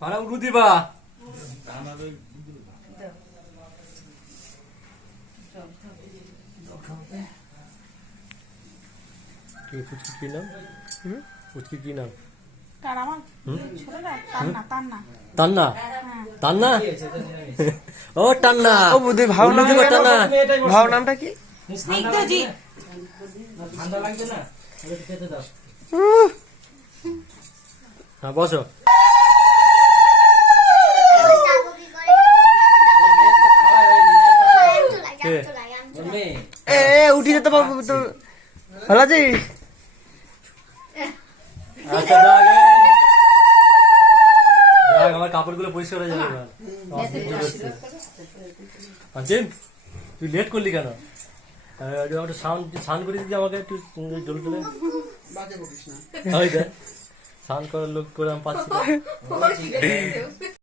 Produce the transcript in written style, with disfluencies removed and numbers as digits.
পাড়া উঠু দিবা কি নাম? পুচকি কি নাম? তান্না তান্না ও টান্না ও বুদ্ধি ভাও নাম টান্না ভাও নামটা কি? স্নিগ্ধজিৎ। ঠান্ডা লাগবে না খেতে দাও। হ্যাঁ বসো। এ উঠি যেতে পারবো তো ভালো আছিস? আচ্ছা আমার কাপড়গুলো পরিষ্কার হয়ে যাবে। তুই লেট করলি কেন? একটু স্নান করে দিদি আমাকে একটু জল তুলে স্নান করার লোক করে আমি পাচ্ছি।